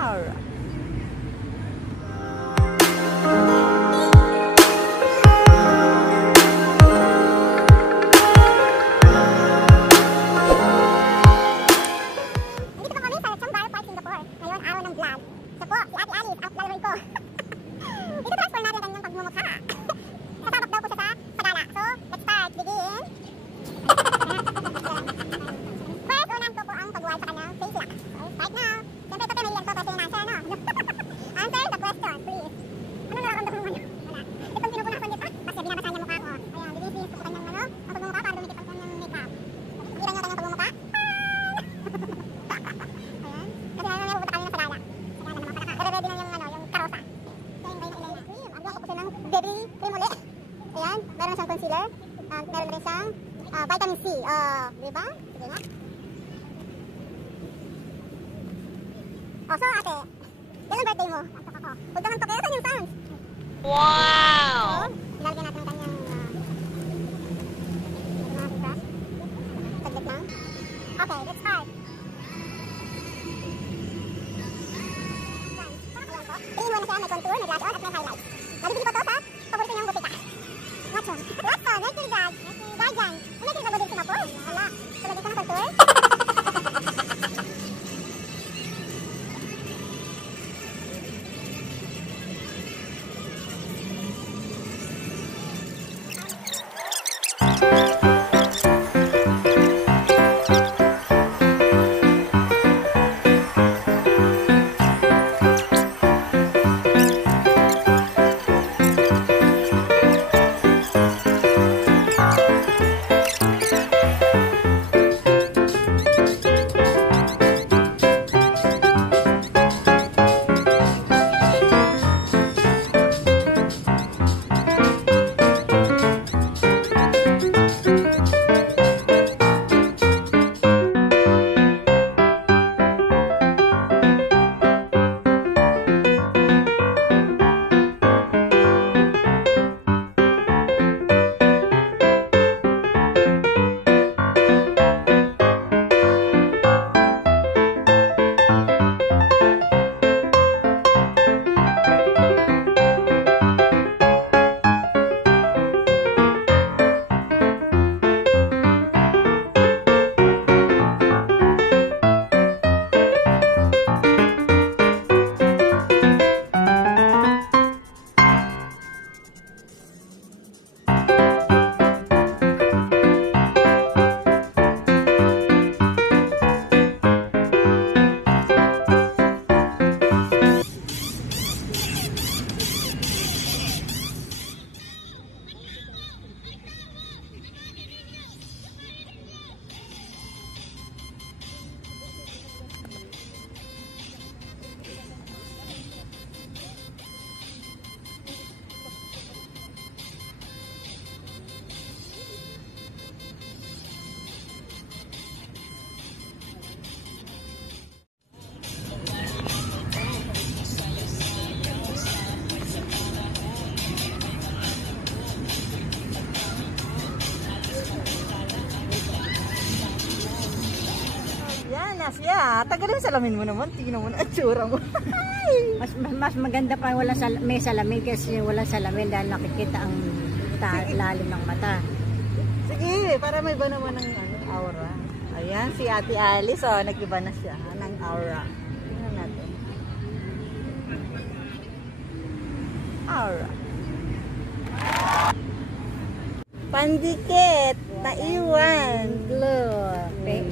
Aura. Concealer, meron rin siyang vitamin C, diba? Sige nga. So ate, kailan birthday mo? Antok ako. Huwag kang antok, kaya saan yung sounds? Wow! Ilalagyan natin ang kanyang saglit lang. Okay, let's start. Tingin mo na siya, may contour, may blush on, at may highlights. Nalibili ko to sa paborito niyang butika. Watson. Watson, Mercury Guard. Guardian. Mercury ka ba din sinapol? Wala. Tulagay ka ng contour. Siya, tagal yung salamin mo naman. Tingnan mo na ang tsura mo. mas maganda pa may salamin kasi wala salamin dahil nakikita ang lalim ng mata. Sige, para may iba naman ng aura. Ayan, si Ate Alice, nag-iba na siya ng aura. Tingnan natin. Aura. Pandikit, Taiwan, Glow.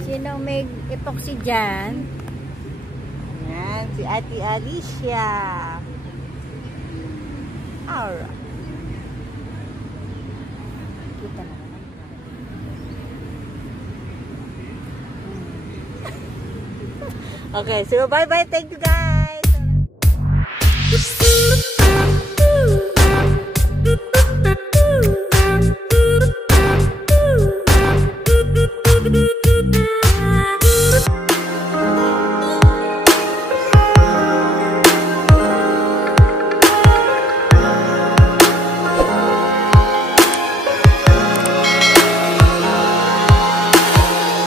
Sino may epoxy dyan? Ayan, si Ate Alicia. Aura. Kita na. Okay, so bye-bye. Thank you guys.